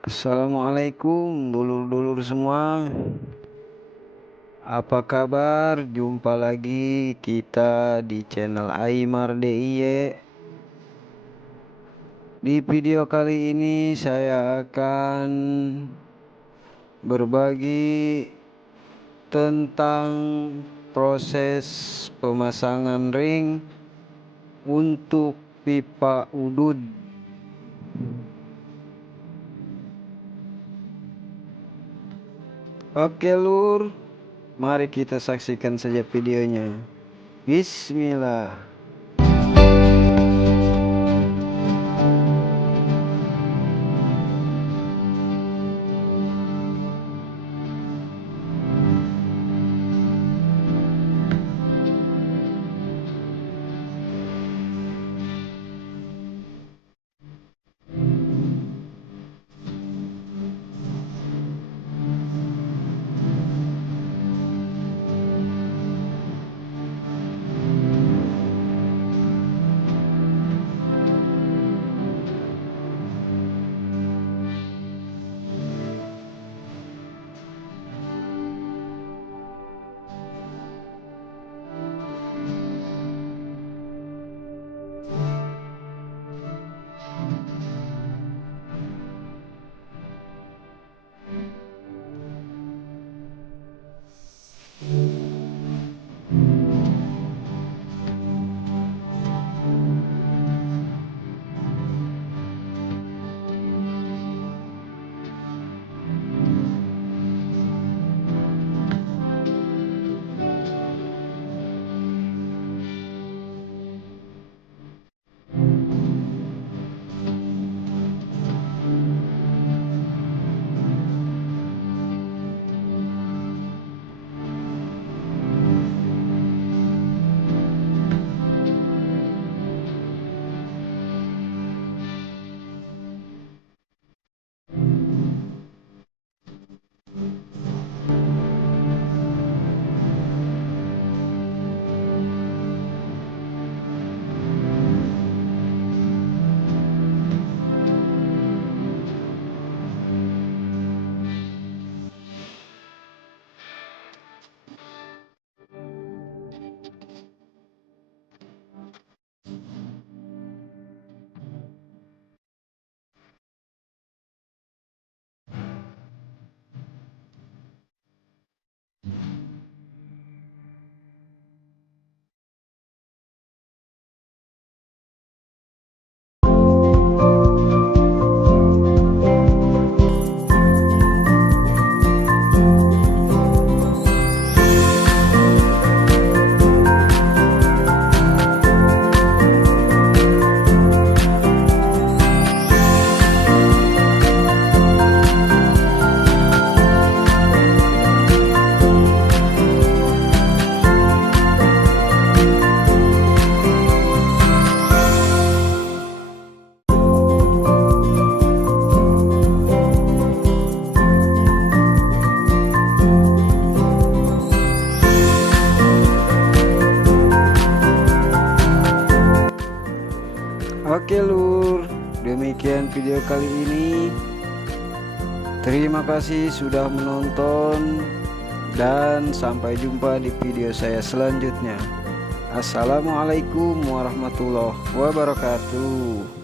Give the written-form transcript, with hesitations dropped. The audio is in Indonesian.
Assalamualaikum dulur-dulur semua. Apa kabar? Jumpa lagi kita di channel Aimar DIY. Di video kali ini saya akan berbagi tentang proses pemasangan ring untuk pipa udut. Oke lur, mari kita saksikan saja videonya. Bismillah. Oke lur, demikian video kali ini. Terima kasih sudah menonton dan sampai jumpa di video saya selanjutnya. Assalamualaikum warahmatullahi wabarakatuh.